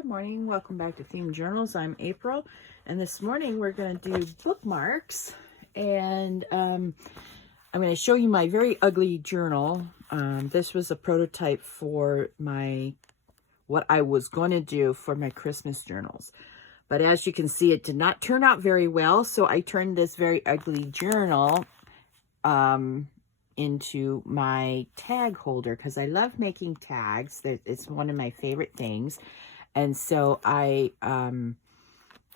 Good morning. Welcome back to Theme Journals. I'm April, and this morning we're going to do bookmarks, and I'm going to show you my very ugly journal. This was a prototype for what I was going to do for my Christmas journals. But as you can see, it did not turn out very well, so I turned this very ugly journal into my tag holder because I love making tags. It's one of my favorite things. And so I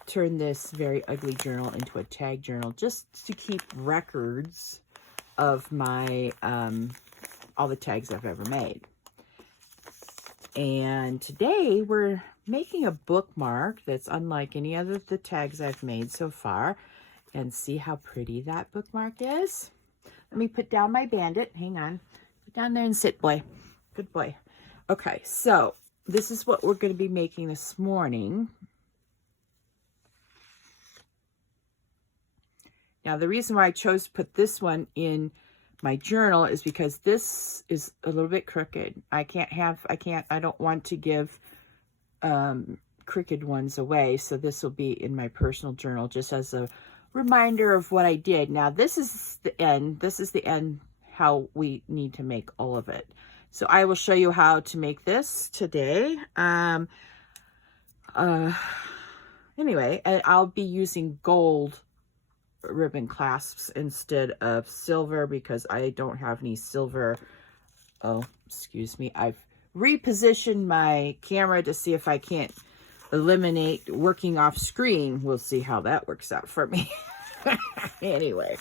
turned this very ugly journal into a tag journal just to keep records of my all the tags I've ever made. And today we're making a bookmark that's unlike any other of the tags I've made so far. And see how pretty that bookmark is? Let me put down my bandit. Hang on. Put down there and sit, boy. Good boy. Okay, so this is what we're going to be making this morning. Now, the reason why I chose to put this one in my journal is because this is a little bit crooked. I don't want to give crooked ones away. So this will be in my personal journal just as a reminder of what I did. Now, this is the end. This is the end, how we need to make all of it. So I will show you how to make this today. Anyway, I'll be using gold ribbon clasps instead of silver because I don't have any silver. Oh, excuse me. I've repositioned my camera to see if I can't eliminate working off screen. We'll see how that works out for me. Anyway,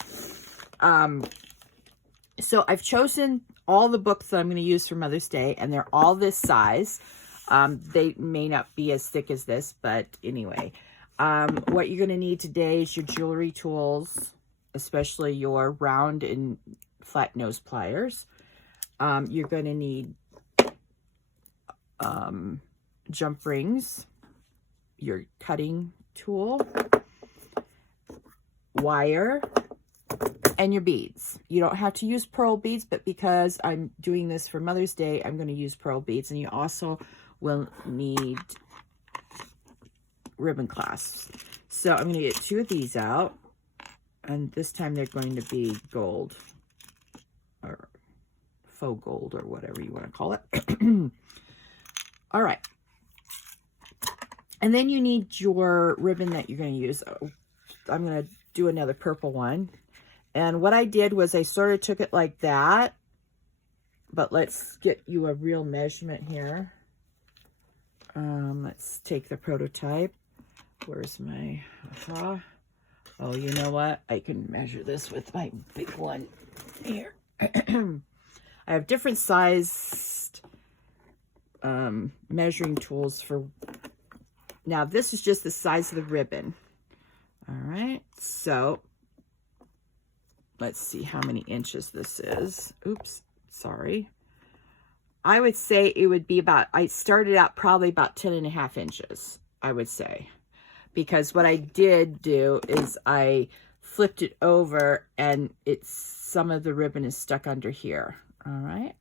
so I've chosen all the books that I'm going to use for Mother's Day, and they're all this size. They may not be as thick as this, but anyway, what you're going to need today is your jewelry tools, especially your round and flat nose pliers. You're going to need jump rings, your cutting tool, wire, and your beads. You don't have to use pearl beads, but because I'm doing this for Mother's Day, I'm going to use pearl beads. And you also will need ribbon clasps. So I'm going to get 2 of these out, and this time they're going to be gold or faux gold or whatever you want to call it. All right. And then you need your ribbon that you're going to use. I'm going to do another purple one. And what I did was I sort of took it like that. But let's get you a real measurement here. Let's take the prototype. Where's my... Oh, you know what? I can measure this with my big one here. I have different sized measuring tools for... Now, this is just the size of the ribbon. All right, so let's see how many inches this is. Oops, sorry. I would say it would be about, I started out probably about 10.5 inches, I would say. Because what I did do is I flipped it over and some of the ribbon is stuck under here. All right.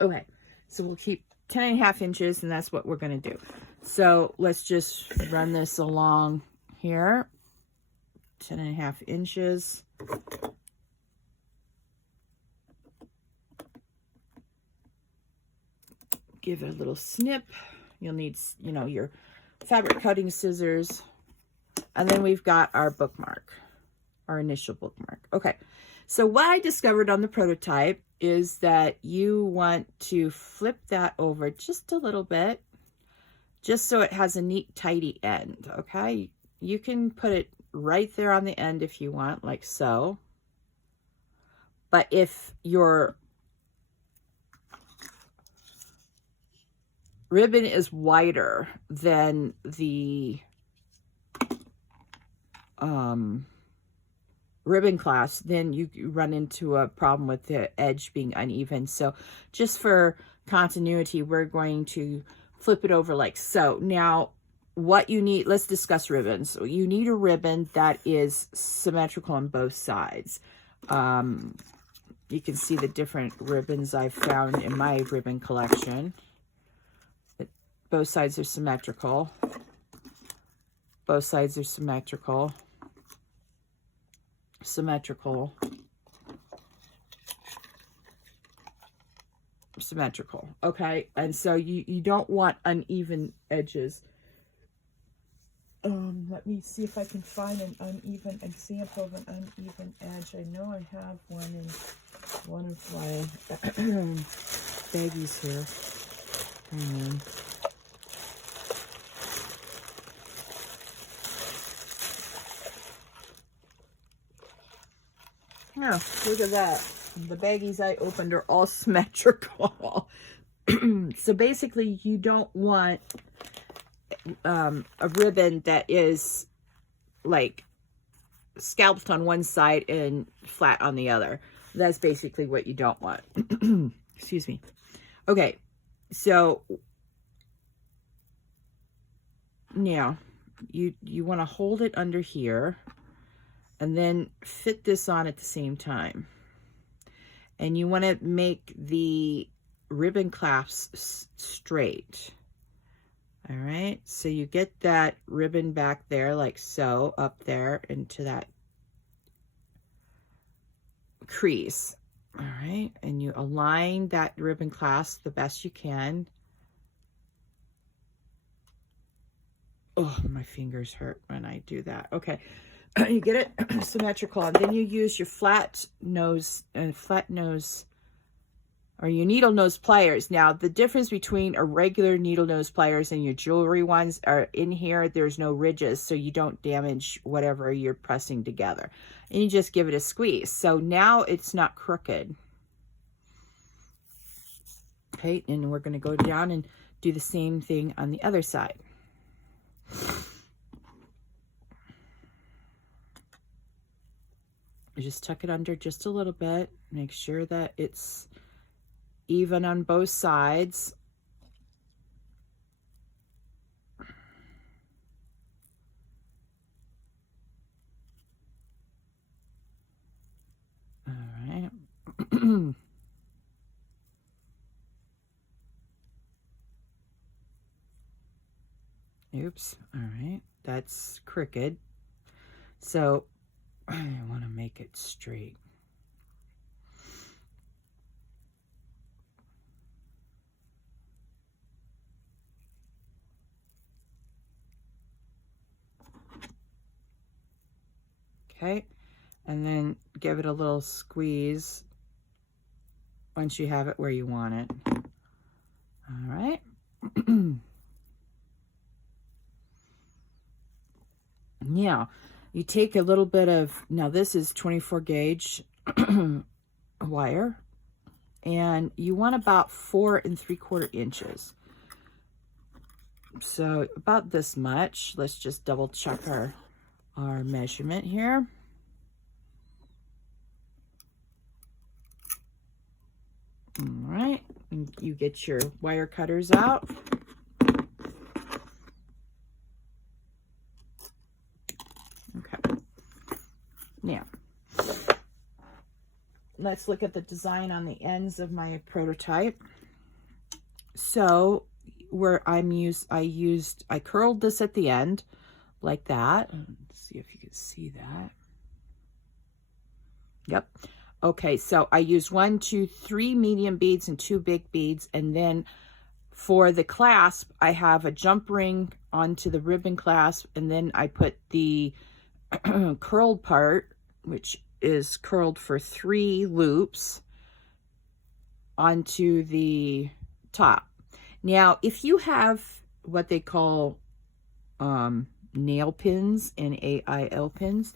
Okay, so we'll keep 10.5 inches, and that's what we're going to do. So let's just run this along here. 10.5 inches. Give it a little snip. You'll need, your fabric cutting scissors. And then we've got our bookmark, our initial bookmark. Okay, so what I discovered on the prototype is that you want to flip that over just a little bit, just so it has a neat, tidy end, okay? You can put it right there on the end if you want, like so. But if your ribbon is wider than the ribbon clasp, then you run into a problem with the edge being uneven. So just for continuity, we're going to flip it over like so. Now, what you need, let's discuss ribbons. So you need a ribbon that is symmetrical on both sides. You can see the different ribbons I've found in my ribbon collection. both sides are symmetrical. Both sides are symmetrical. Symmetrical. Symmetrical. Okay, and so you don't want uneven edges. Let me see if I can find an uneven example of an uneven edge. I know I have one in one of my baggies here. Hang on. Oh, look at that. The baggies I opened are all symmetrical. So basically, you don't want a ribbon that is like scalped on one side and flat on the other. That's basically what you don't want. Excuse me. Okay, so now you want to hold it under here and then fit this on at the same time. And you want to make the ribbon clasps straight. All right, so you get that ribbon back there like so, up there into that crease. All right, and you align that ribbon clasp the best you can. Oh, my fingers hurt when I do that. Okay, you get it symmetrical, and then you use your flat nose or your needle nose pliers. Now, the difference between a regular needle nose pliers and your jewelry ones are in here, there's no ridges, so you don't damage whatever you're pressing together. And you just give it a squeeze. So now it's not crooked. Okay, and we're going to go down and do the same thing on the other side. Just tuck it under just a little bit. Make sure that it's even on both sides. All right. Oops. All right. That's crooked. So I want to make it straight. Okay, and then give it a little squeeze once you have it where you want it. All right. Now, you take a little bit of, now this is 24 gauge wire, and you want about 4 3/4 inches. So about this much. Let's just double check our measurement here. All right, and you get your wire cutters out. Okay, now let's look at the design on the ends of my prototype. So where I curled this at the end like that. Let's see if you can see that. Yep. Okay, so I used 1, 2, 3 medium beads and 2 big beads, and then for the clasp, I have a jump ring onto the ribbon clasp, and then I put the curled part, which is curled for 3 loops, onto the top. Now, if you have what they call nail pins and AIL pins,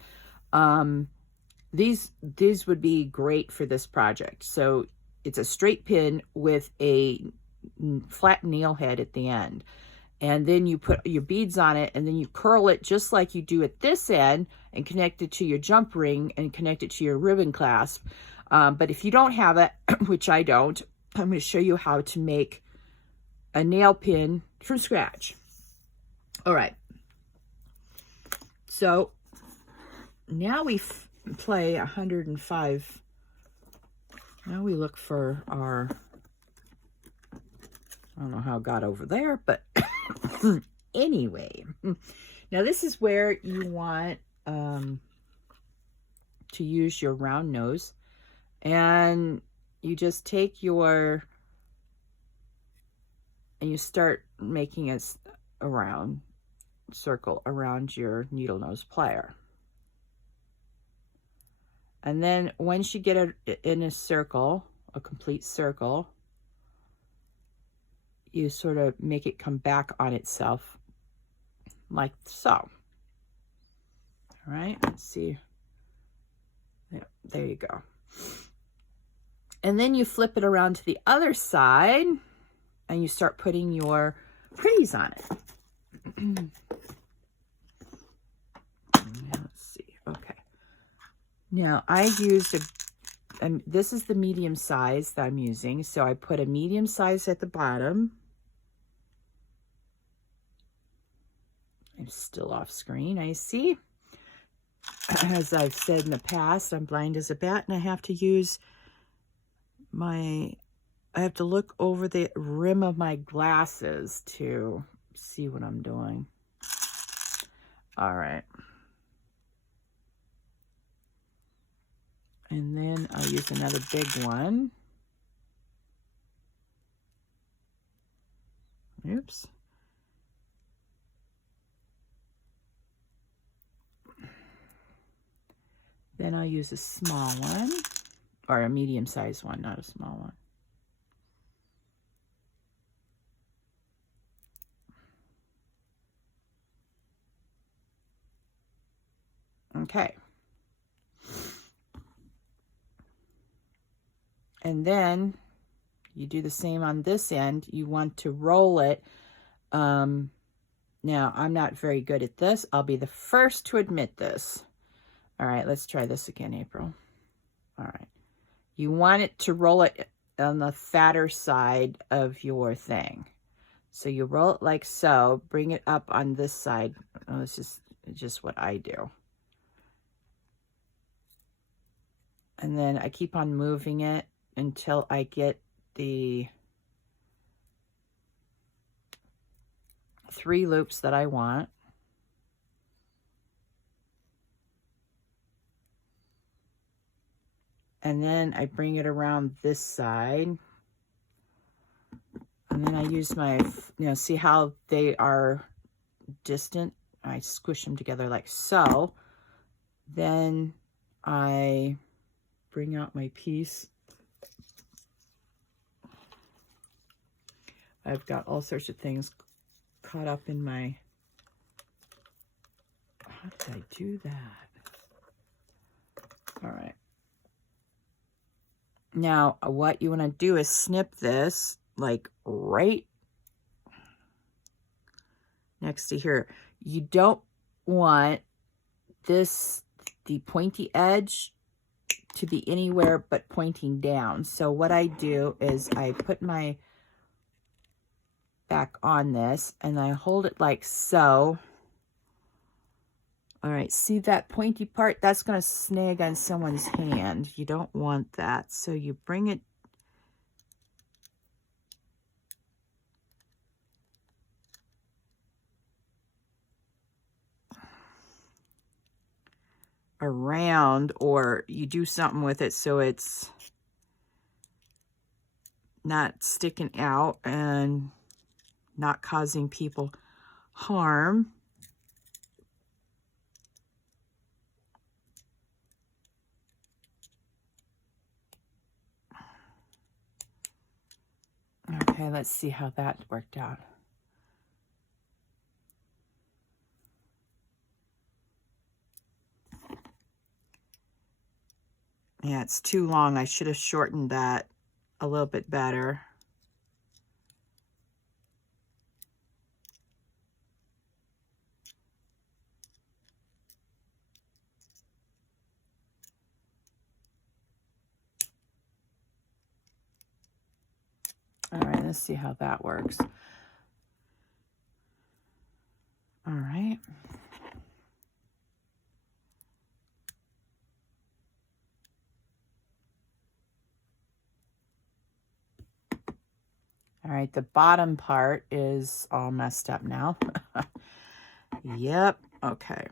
these would be great for this project. So it's a straight pin with a flat nail head at the end, and then you put your beads on it, and then you curl it just like you do at this end and connect it to your jump ring and connect it to your ribbon clasp. But if you don't have it, which I don't, I'm going to show you how to make a nail pin from scratch. All right, so now we play 105. Now we look for our I don't know how it got over there, but anyway. Now this is where you want to use your round nose, and you just take your, and you start making a round circle around your needle nose plier. And then once you get it in a circle, a complete circle, you sort of make it come back on itself like so. All right, let's see. Yeah, there you go. And then you flip it around to the other side and you start putting your pretties on it. Let's see. Okay. Now I used this is the medium size that I'm using. So I put a medium size at the bottom. I'm still off screen, I see. As I've said in the past, I'm blind as a bat and I have to use I have to look over the rim of my glasses to see what I'm doing. All right. And then I'll use another big one. Oops. Then I'll use a small one, or a medium-sized one, not a small one. Okay. And then you do the same on this end. You want to roll it. Now, I'm not very good at this. I'll be the first to admit this. All right, let's try this again, April. All right. You want it to roll it on the fatter side of your thing. So you roll it like so, bring it up on this side. Oh, this is just what I do. And then I keep on moving it until I get the 3 loops that I want. And then I bring it around this side. And then I use my, see how they are distant? I squish them together like so. Then I bring out my piece. I've got all sorts of things caught up in my, how did I do that? All right. Now, what you want to do is snip this like right next to here. You don't want the pointy edge to be anywhere but pointing down. So what I do is I put my back on this and I hold it like so. All right, see that pointy part? That's going to snag on someone's hand. You don't want that. So you bring it around, or you do something with it so it's not sticking out and not causing people harm. Okay, let's see how that worked out. Yeah, it's too long. I should have shortened that a little bit better. All right, let's see how that works. All right. All right, the bottom part is all messed up now. Yep, okay.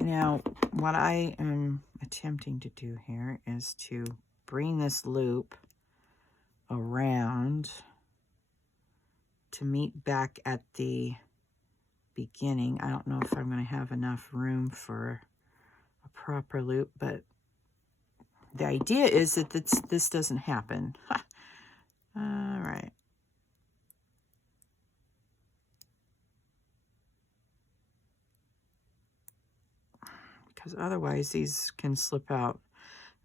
Now, what I am attempting to do here is to bring this loop around to meet back at the beginning. I don't know if I'm going to have enough room for a proper loop, but the idea is that this doesn't happen. All right. Because otherwise these can slip out.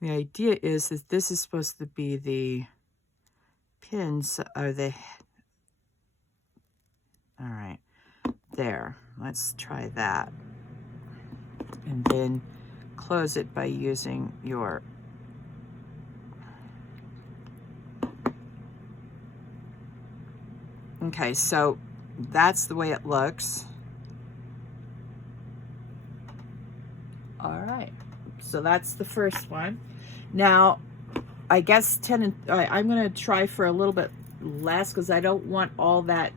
The idea is that this is supposed to be the pins, or the, all right, there. Let's try that. And then close it by using your, okay, so that's the way it looks. All right, so that's the first one. Now, I guess I'm going to try for a little bit less because I don't want all that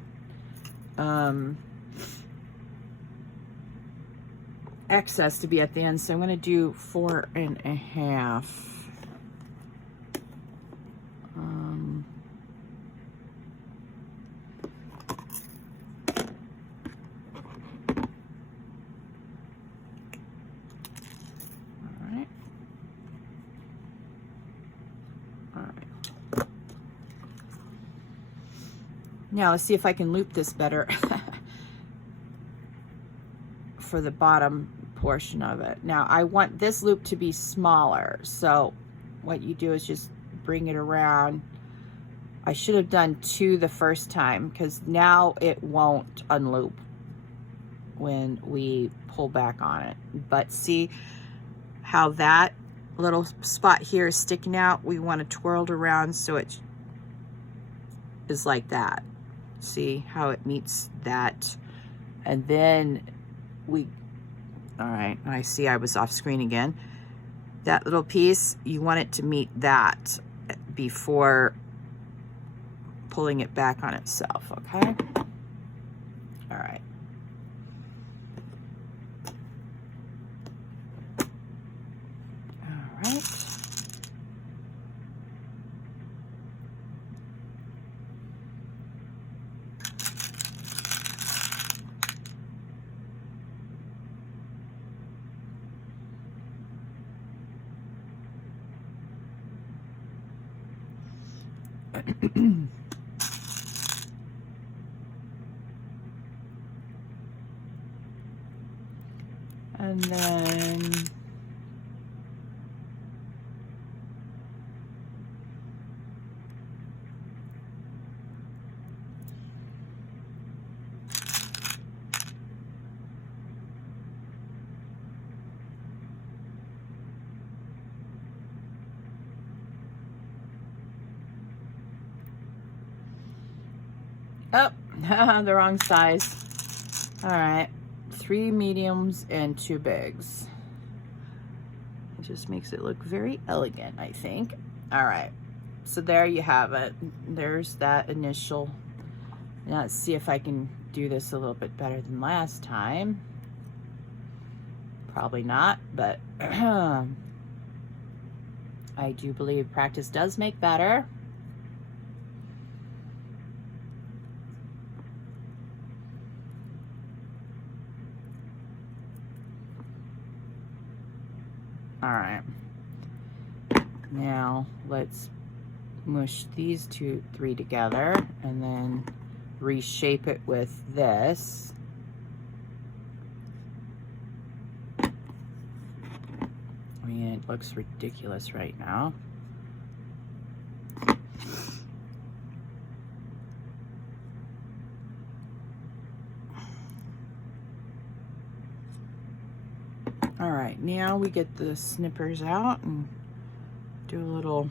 excess to be at the end. So I'm going to do 4.5. Now let's see if I can loop this better for the bottom portion of it. Now I want this loop to be smaller, so what you do is just bring it around. I should have done 2 the first time because now it won't unloop when we pull back on it. But see how that little spot here is sticking out? We want to twirl it around so it is like that. See how it meets that, and then we, all right, I see I was off screen again. That little piece, you want it to meet that before pulling it back on itself, okay? All right. All right. And then oh, the wrong size. All right, 3 mediums and 2 bigs. It just makes it look very elegant, I think. All right, so there you have it. There's that initial. Now let's see if I can do this a little bit better than last time. Probably not, but I do believe practice does make better. All right, now let's mush these 3 together and then reshape it with this. I mean, it looks ridiculous right now. right, now we get the snippers out and do a little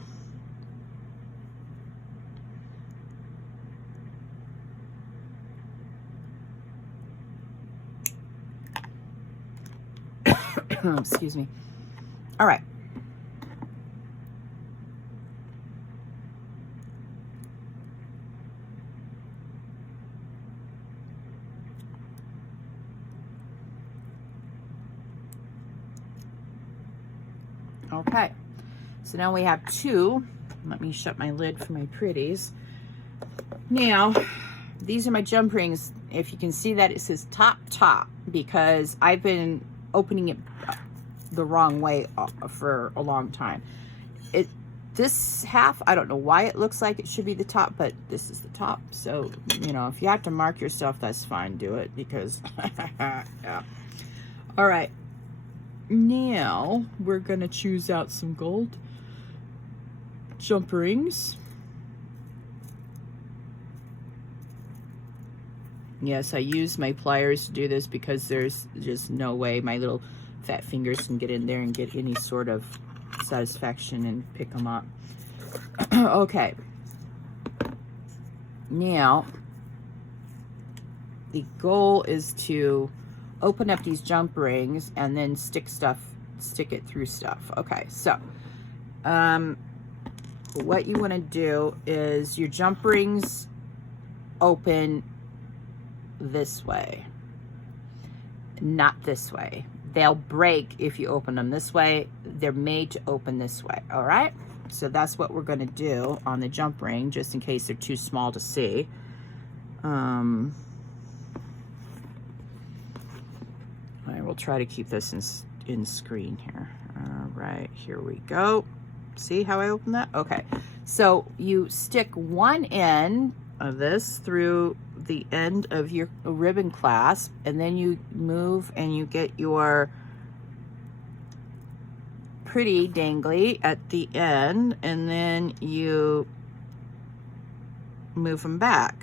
excuse me. All right. Okay, so now we have two. Let me shut my lid for my pretties. Now, these are my jump rings. If you can see that, it says top, because I've been opening it the wrong way for a long time. This half, I don't know why it looks like it should be the top, but this is the top. So, you know, if you have to mark yourself, that's fine. Do it, because, yeah. All right. Now, we're going to choose out some gold jump rings. Yes, I use my pliers to do this because there's just no way my little fat fingers can get in there and get any sort of satisfaction and pick them up. Okay. Now, the goal is to open up these jump rings and then stick it through stuff. Okay, so what you want to do is your jump rings open this way, not this way. They'll break if you open them this way. They're made to open this way. All right, so that's what we're going to do on the jump ring, just in case they're too small to see. I will try to keep this in screen here. All right, here we go. See how I open that? Okay, so you stick one end of this through the end of your ribbon clasp, and then you move and you get your pretty dangly at the end, and then you move them back.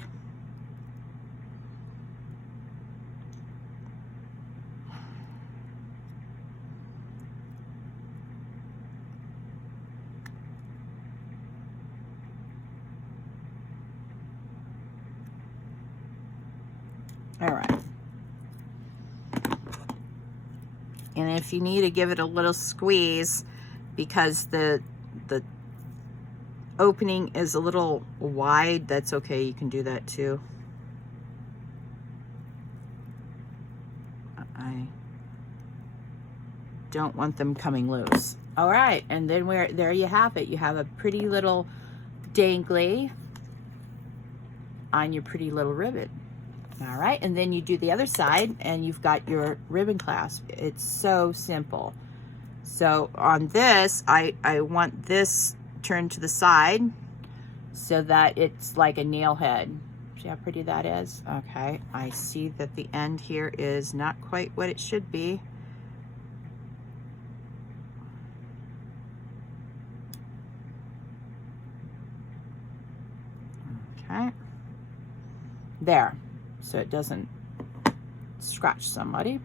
All right. And if you need to give it a little squeeze because the opening is a little wide, that's okay. You can do that too. I don't want them coming loose. All right, and then there you have it. You have a pretty little dangly on your pretty little ribbon. All right, and then you do the other side and you've got your ribbon clasp. It's so simple. So on this, I want this turned to the side so that it's like a nail head. See how pretty that is? Okay, I see that the end here is not quite what it should be. Okay, there. So it doesn't scratch somebody.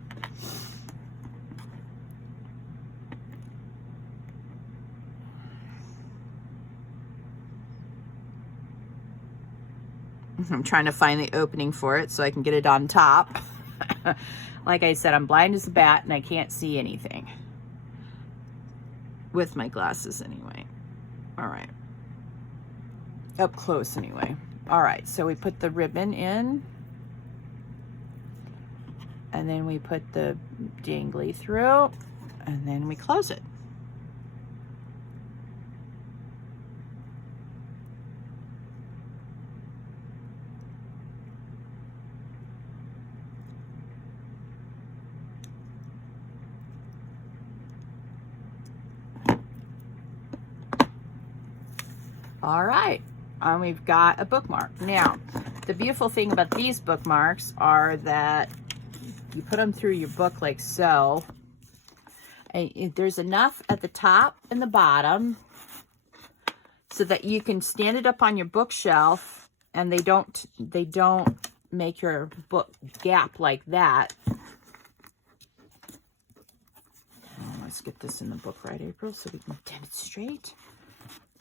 I'm trying to find the opening for it so I can get it on top. Like I said, I'm blind as a bat and I can't see anything with my glasses anyway. All right, up close anyway. All right, so we put the ribbon in, and then we put the dangly through, and then we close it. All right, and we've got a bookmark. Now, the beautiful thing about these bookmarks are that you put them through your book like so, and there's enough at the top and the bottom so that you can stand it up on your bookshelf and they don't make your book gap like that. Let's get this in the book right, April, so we can demonstrate.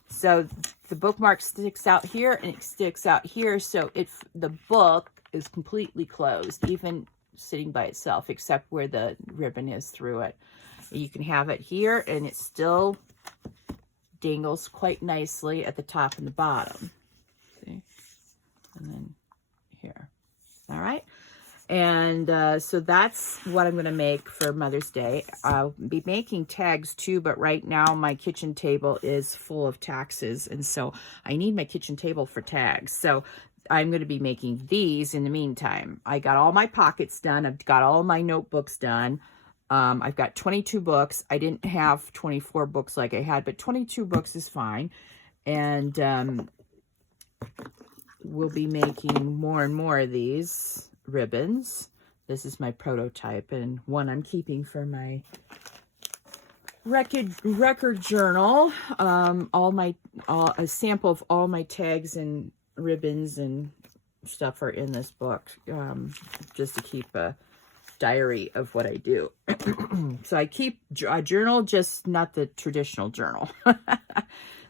So the bookmark sticks out here and it sticks out here, so the book is completely closed, even sitting by itself, except where the ribbon is through it. You can have it here, and it still dangles quite nicely at the top and the bottom. See? And then here. All right. And so that's what I'm going to make for Mother's Day. I'll be making tags too, but right now my kitchen table is full of taxes, and so I need my kitchen table for tags. So I'm going to be making these in the meantime. I got all my pockets done. I've got all my notebooks done. I've got 22 books. I didn't have 24 books like I had, but 22 books is fine. And we'll be making more and more of these ribbons. This is my prototype, and one I'm keeping for my record journal. A sample of all my tags and ribbons and stuff are in this book, just to keep a diary of what I do. So I keep a journal, just not the traditional journal.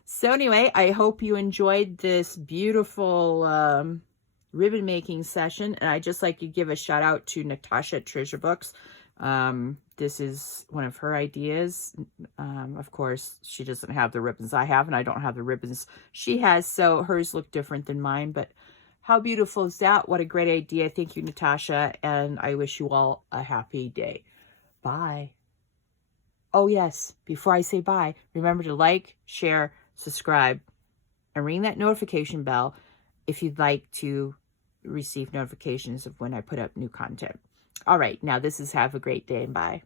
So anyway, I hope you enjoyed this beautiful ribbon making session, and I'd just like to give a shout out to Natasha at Treasure Books. This is one of her ideas. Of course, she doesn't have the ribbons I have, and I don't have the ribbons she has, so hers look different than mine, but how beautiful is that? What a great idea. Thank you, Natasha, and I wish you all a happy day. Bye. Oh, yes, before I say bye, remember to like, share, subscribe, and ring that notification bell if you'd like to receive notifications of when I put up new content. All right, now this is have a great day and bye.